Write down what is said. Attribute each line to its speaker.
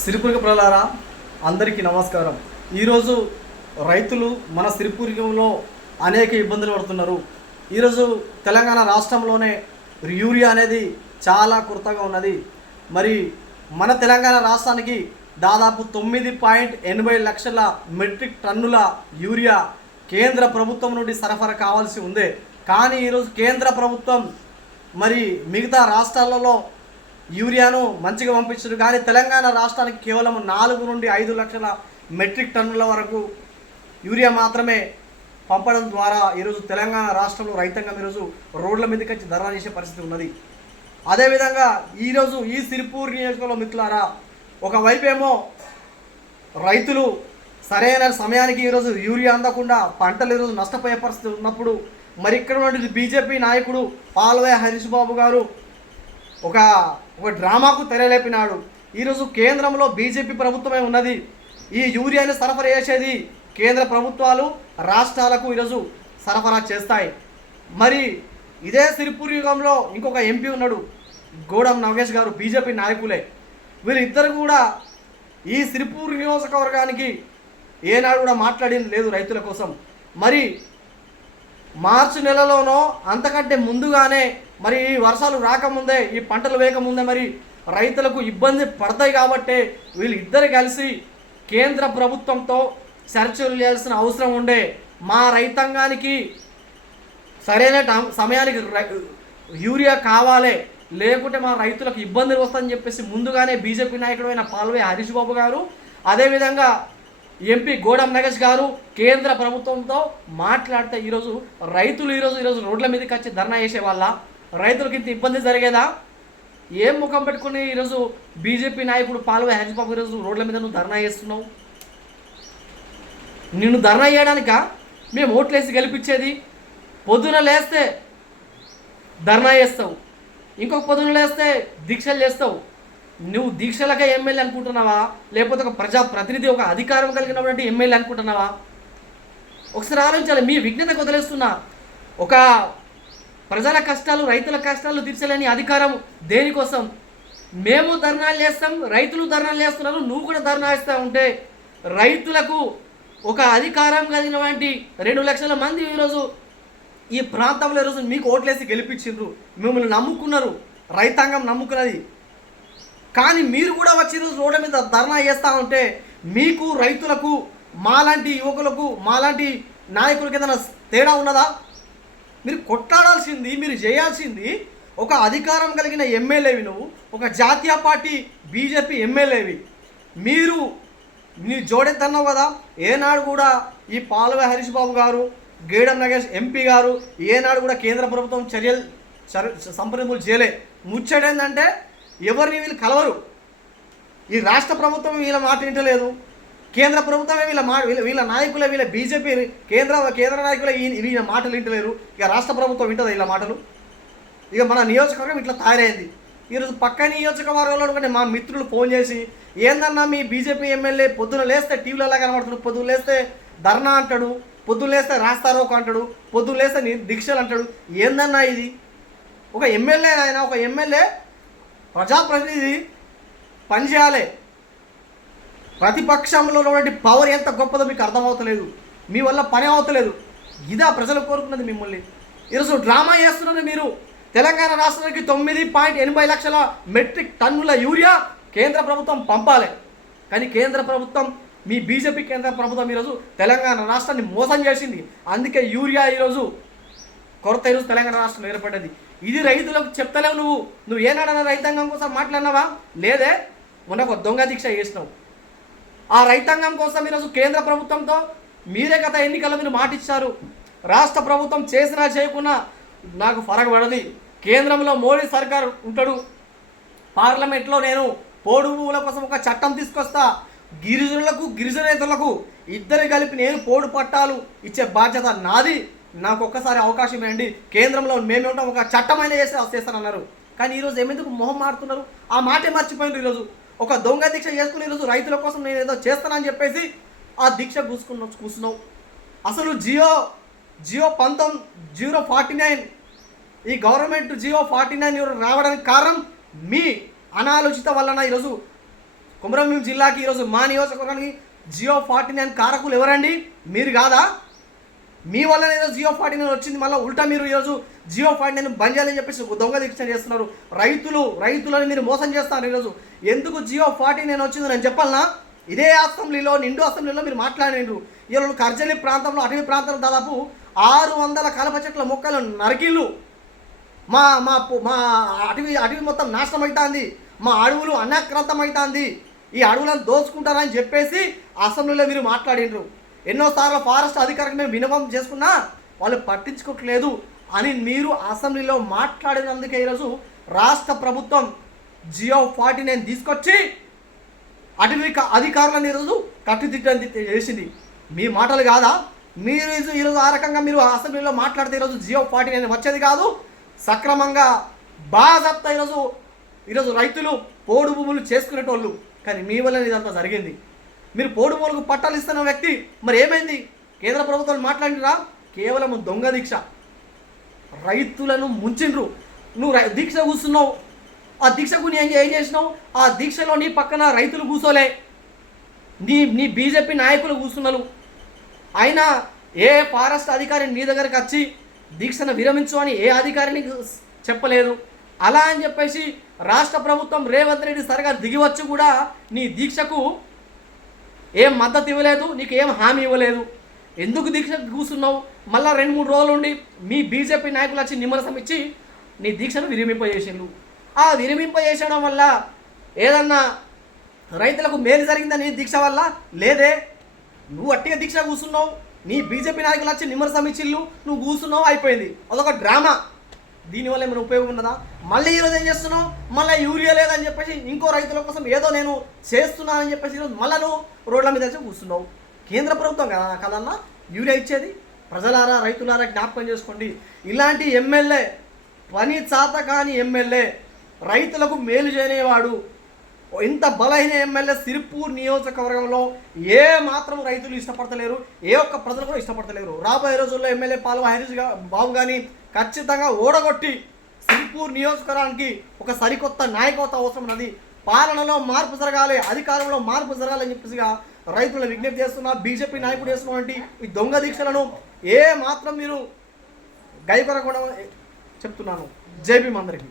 Speaker 1: సిరిపురిక ప్రలారా అందరికీ నమస్కారం. ఈరోజు రైతులు మన సిరిపురికంలో అనేక ఇబ్బందులు పడుతున్నారు. ఈరోజు తెలంగాణ రాష్ట్రంలోనే యూరియా అనేది చాలా కొరతగా ఉన్నది. మరి మన తెలంగాణ రాష్ట్రానికి దాదాపు తొమ్మిది పాయింట్ ఎనభై లక్షల మెట్రిక్ టన్నుల యూరియా కేంద్ర ప్రభుత్వం నుండి సరఫరా కావాల్సి ఉంది. కానీ ఈరోజు కేంద్ర ప్రభుత్వం మరి మిగతా రాష్ట్రాలలో యూరియాను మంచిగా పంపించారు. కానీ తెలంగాణ రాష్ట్రానికి కేవలం నాలుగు నుండి ఐదు లక్షల మెట్రిక్ టన్నుల వరకు యూరియా మాత్రమే పంపడం ద్వారా ఈరోజు తెలంగాణ రాష్ట్రంలో రైతాంగం ఈరోజు రోడ్ల మీదకి వచ్చి ధర్నా చేసే పరిస్థితి ఉన్నది. అదేవిధంగా ఈరోజు ఈ సిరిపూర్ నియోజకవర్గంలో మిత్రులారా ఒకవైపేమో రైతులు సరైన సమయానికి ఈరోజు యూరియా అందకుండా పంటలు ఈరోజు నష్టపోయే పరిస్థితి ఉన్నప్పుడు మరి ఇక్కడ ఉన్నటువంటి బీజేపీ నాయకుడు పాల్వయ హరీష్ బాబు గారు ఒక ఒక డ్రామాకు తెరలేపినాడు. ఈరోజు కేంద్రంలో బీజేపీ ప్రభుత్వమే ఉన్నది. ఈ యూరియాని సరఫరా చేసేది కేంద్ర ప్రభుత్వాలు రాష్ట్రాలకు ఈరోజు సరఫరా చేస్తాయి. మరి ఇదే సిరిపూర్ యుగంలో ఇంకొక ఎంపీ ఉన్నాడు గోడం నగేష్ గారు బీజేపీ నాయకులే. వీళ్ళిద్దరు కూడా ఈ సిరిపూర్ నియోజకవర్గానికి ఏనాడు కూడా మాట్లాడింది లేదు రైతుల కోసం. మరి మార్చి నెలలోనో అంతకంటే ముందుగానే మరి ఈ వర్షాలు రాకముందే ఈ పంటలు వేయకముందే మరి రైతులకు ఇబ్బంది పడతాయి కాబట్టే వీళ్ళిద్దరు కలిసి కేంద్ర ప్రభుత్వంతో చర్చలు చేయాల్సిన అవసరం ఉండే మా రైతాంగానికి సరైన టైం- సమయానికి యూరియా కావాలి లేకుంటే మా రైతులకు ఇబ్బందులు వస్తాయని చెప్పేసి ముందుగానే బీజేపీ నాయకుడు అయిన పాల్వే హరీష్ బాబు గారు అదేవిధంగా ఎంపీ గోడం నగేష్ గారు కేంద్ర ప్రభుత్వంతో మాట్లాడితే ఈరోజు రైతులు ఈరోజు ఈరోజు రోడ్ల మీదకి వచ్చి ధర్నా చేసే వాళ్ళ రైతులకు ఇంత ఇబ్బంది జరిగేదా? ఏం ముఖం పెట్టుకుని ఈరోజు బీజేపీ నాయకుడు పాల్వే హరిబాబు ఈరోజు రోడ్ల మీద నువ్వు ధర్నా చేస్తున్నావు? నిన్ను ధర్నా చేయడానిక? మేము ఓట్లేసి గెలిపించేది. పొద్దున లేస్తే ధర్నా చేస్తావు. ఇంకొక పొద్దున లేస్తే దీక్షలు చేస్తావు. నువ్వు దీక్షలకే ఎమ్మెల్యే అనుకుంటున్నావా? లేకపోతే ఒక ప్రజా ప్రతినిధి ఒక అధికారం కలిగినటువంటి ఎమ్మెల్యే అనుకుంటున్నావా? ఒకసారి ఆలోచించాలి మీ విజ్ఞత వదిలేస్తున్నా ఒక ప్రజల కష్టాలు రైతుల కష్టాలు తీర్చలేని అధికారం దేనికోసం? మేము ధర్నాలు చేస్తాం రైతులు ధర్నాలు చేస్తున్నారు నువ్వు కూడా ధర్నా చేస్తూ ఉంటే రైతులకు ఒక అధికారం కలిగినటువంటి రెండు లక్షల మంది ఈరోజు ఈ ప్రాంతంలో ఈరోజు మీకు ఓట్లేసి గెలిపించిండ్రు. మిమ్మల్ని నమ్ముకున్నారు రైతాంగం నమ్ముకున్నది. కానీ మీరు కూడా వచ్చి ఈరోజు రోడ్ల మీద ధర్నా చేస్తూ ఉంటే మీకు రైతులకు మాలాంటి యువకులకు మాలాంటి నాయకులకి ఏదైనా తేడా ఉన్నదా? మీరు కొట్లాడాల్సింది మీరు చేయాల్సింది ఒక అధికారం కలిగిన ఎమ్మెల్యేవి నువ్వు ఒక జాతీయ పార్టీ బీజేపీ ఎమ్మెల్యేవి. మీరు మీరు జోడెత్తన్నావు కదా ఏనాడు కూడా ఈ పాలవ హరీష్ బాబు గారు గేడం నగేష్ ఎంపీ గారు ఏనాడు కూడా కేంద్ర ప్రభుత్వం చర్యలు చర్య సంప్రదింపులు చేయలే. ముచ్చడేందంటే ఎవరిని వీళ్ళు కలవరు. ఈ రాష్ట్ర ప్రభుత్వం వీళ్ళ మాట వింటలేదు. కేంద్ర ప్రభుత్వమే వీళ్ళ మా వీళ్ళ వీళ్ళ నాయకులే వీళ్ళ బీజేపీ కేంద్ర కేంద్ర నాయకులే వీళ్ళ మాటలు వింటలేరు. ఇక రాష్ట్ర ప్రభుత్వం వింటదా వీళ్ళ మాటలు? ఇక మన నియోజకవర్గం ఇట్లా తయారైంది ఈరోజు పక్క నియోజకవర్గంలో కూడా మా మిత్రులు ఫోన్ చేసి ఏందన్నా మీ బీజేపీ ఎమ్మెల్యే పొద్దున లేస్తే టీవీలలో కనబడుతున్నాడు? పొద్దున లేస్తే ధర్నా అంటాడు పొద్దున లేస్తే రాస్తారోక అంటాడు పొద్దున లేస్తే దీక్షలు అంటాడు. ఏందన్నా ఇది? ఒక ఎమ్మెల్యే ఆయన ఒక ఎమ్మెల్యే ప్రజాప్రతినిధి పనిచేయాలి ప్రతిపక్షంలో ఉన్నటువంటి పవర్ ఎంత గొప్పదో మీకు అర్థమవుతలేదు. మీ వల్ల పని అవుతలేదు. ఇదా ప్రజలు కోరుకున్నది మిమ్మల్ని. ఈరోజు డ్రామా చేస్తున్నది మీరు. తెలంగాణ రాష్ట్రానికి తొమ్మిది పాయింట్ ఎనభై లక్షల మెట్రిక్ టన్నుల యూరియా కేంద్ర ప్రభుత్వం పంపాలి. కానీ కేంద్ర ప్రభుత్వం మీ బీజేపీ కేంద్ర ప్రభుత్వం ఈరోజు తెలంగాణ రాష్ట్రాన్ని మోసం చేసింది. అందుకే యూరియా ఈరోజు కొరత ఈరోజు తెలంగాణ రాష్ట్రంలో ఏర్పడ్డది ఇది రైతులకు చెప్తలేవు నువ్వు. నువ్వు ఏనాడన్నా రైతాంగం కోసం మాట్లాడినావా? లేదే. మొన్న ఒక దొంగ దీక్ష చేసినావు. ఆ రైతాంగం కోసం ఈరోజు కేంద్ర ప్రభుత్వంతో మీరే గత ఎన్నికల్లో మీరు మాటిచ్చారు. రాష్ట్ర ప్రభుత్వం చేసినా చేయకున్నా నాకు ఫరగ పడది. కేంద్రంలో మోడీ సర్కార్ ఉంటాడు. పార్లమెంట్లో నేను పోడు భూముల కోసం ఒక చట్టం తీసుకొస్తా. గిరిజనులకు గిరిజనేతలకు ఇద్దరు కలిపి నేను పోడు పట్టాలు ఇచ్చే బాధ్యత నాది. నాకు ఒక్కసారి అవకాశం ఇవ్వండి. కేంద్రంలో మేమే ఉంటాం ఒక చట్టమైన చేసి చేస్తానన్నారు. కానీ ఈరోజు ఏమెందుకు మొహం మారుతున్నారు? ఆ మాటే మర్చిపోయినారు ఈరోజు. ఒక దొంగ దీక్ష చేసుకుని ఈరోజు రైతుల కోసం నేను ఏదో చేస్తానని చెప్పేసి ఆ దీక్ష కూసుకున్న కూర్చున్నావు అసలు జియో జియో పంతొమ్మిది జీరో ఫార్టీ నైన్ ఈ గవర్నమెంట్ జియో ఫార్టీ నైన్ రావడానికి కారణం మీ అనాలోచిత వలన ఈరోజు కుమరంభీం జిల్లాకి ఈరోజు మా నియోజకవర్గానికి జియో ఫార్టీ నైన్ కారకులు ఎవరండి? మీరు కాదా? మీ వల్ల ఈరోజు జియో ఫార్టీ నైన్ వచ్చింది. మళ్ళీ ఉల్టా మీరు ఈరోజు జియో ఫార్టీ నైన్ బంద్ చేయాలని చెప్పేసి దొంగ దీక్ష చేస్తున్నారు. రైతులు రైతులను మీరు మోసం చేస్తున్నారు ఈరోజు. ఎందుకు జియో ఫార్టీ నైన్ వచ్చింది నేను చెప్పాలనా? ఇదే అసెంబ్లీలో నిండు అసెంబ్లీలో మీరు మాట్లాడినారు. ఈరోజు కర్జలి ప్రాంతంలో అటవీ ప్రాంతంలో దాదాపు ఆరు వందల కలప చెట్ల మొక్కలు నరికిళ్ళు. మా మా మా అటవీ అటవీ మొత్తం నాశనం అవుతుంది మా అడవులు అనాక్రాంతం అవుతుంది ఈ అడవులను దోచుకుంటారని చెప్పేసి అసెంబ్లీలో మీరు మాట్లాడిండ్రు ఎన్నోసార్లు ఫారెస్ట్ అధికారులకు మేము వినవం చేసుకున్నా వాళ్ళు పట్టించుకోవట్లేదు అని మీరు అసెంబ్లీలో మాట్లాడినందుకే ఈరోజు రాష్ట్ర ప్రభుత్వం జియో ఫార్టీ నైన్ తీసుకొచ్చి అటవీ అధికారులను ఈరోజు కట్టుదిట్టని చేసింది. మీ మాటలు కాదా? మీరు ఈరోజు- ఈరోజు ఆ రకంగా మీరు అసెంబ్లీలో మాట్లాడితే ఈరోజు జియో ఫార్టీ నైన్ వచ్చేది కాదు. సక్రమంగా బాగా ఈరోజు ఈరోజు రైతులు పోడు భూములు చేసుకునేటోళ్ళు. కానీ మీ వల్ల ఇదంతా జరిగింది. మీరు పోడు పట్టాలు ఇస్తున్న వ్యక్తి. మరి ఏమైంది? కేంద్ర ప్రభుత్వం మాట్లాడినరా? కేవలం దొంగ దీక్ష. రైతులను ముంచిండ్రు. నువ్వు రై- దీక్ష కూర్చున్నావు. ఆ దీక్షకు నీ ఏం ఏం చేసినావు? ఆ దీక్షలో నీ పక్కన రైతులు కూర్చోలే నీ నీ బీజేపీ నాయకులు కూర్చున్నారు. అయినా ఏ ఫారెస్ట్ అధికారి నీ దగ్గరకు వచ్చి దీక్షను విరమించు అని ఏ అధికారిని చెప్పలేదు. అలా అని చెప్పేసి రాష్ట్ర ప్రభుత్వం రేవంత్ రెడ్డి సరిగా దిగివచ్చు కూడా నీ దీక్షకు ఏం మద్దతు ఇవ్వలేదు నీకు ఏం హామీ ఇవ్వలేదు. ఎందుకు దీక్ష కూర్చున్నావు? మళ్ళా రెండు మూడు రోజులు ఉండి మీ బీజేపీ నాయకులు వచ్చి నిమరసం ఇచ్చి నీ దీక్షను విరమింపజేసిండు ఆ విరమింపజేసడం వల్ల ఏదన్నా రైతులకు మేలు జరిగిందని దీక్ష వల్ల? లేదే. నువ్వు అట్టిగా దీక్ష కూర్చున్నావు నీ బీజేపీ నాయకులు వచ్చి నిమరసం ఇచ్చిళ్ళు నువ్వు కూర్చున్నావు అయిపోయింది. అదొక డ్రామా. దీనివల్ల ఏమైనా ఉపయోగం ఉన్నదా? మళ్ళీ ఈరోజు ఏం చేస్తున్నావు? మళ్ళీ యూరియా లేదని చెప్పేసి ఇంకో రైతుల కోసం ఏదో నేను చేస్తున్నానని చెప్పేసి ఈరోజు మళ్ళీ నువ్వు రోడ్ల మీద వచ్చి కూర్చున్నావు. కేంద్ర ప్రభుత్వం కదా కదన్నా యూరియా ఇచ్చేది? ప్రజలారా రైతులారా జ్ఞాపకం చేసుకోండి. ఇలాంటి ఎమ్మెల్యే పని చాత కాని ఎమ్మెల్యే రైతులకు మేలు చేయనేవాడు ఇంత బలహీన ఎమ్మెల్యే సిరిపూర్ నియోజకవర్గంలో ఏ మాత్రం రైతులు ఇష్టపడతలేరు ఏ ఒక్క ప్రజలు కూడా ఇష్టపడతలేరు. రాబోయే రోజుల్లో ఎమ్మెల్యే పాల్వ హరీష్ బాబు కానీ ఖచ్చితంగా ఓడగొట్టి సిరిపూర్ నియోజకవర్గానికి ఒక సరికొత్త నాయకత్వ అవసరం ఉన్నది. పాలనలో మార్పు జరగాలి అధికారంలో మార్పు జరగాలి అని చెప్పేసిగా రైతులను విజ్ఞప్తి చేస్తున్నా బీజేపీ నాయకుడు చేస్తున్నటువంటి ఈ దొంగ దీక్షలను ఏ మాత్రం మీరు గైకొనకుండా చెప్తున్నాను. జేబీ అందరికీ.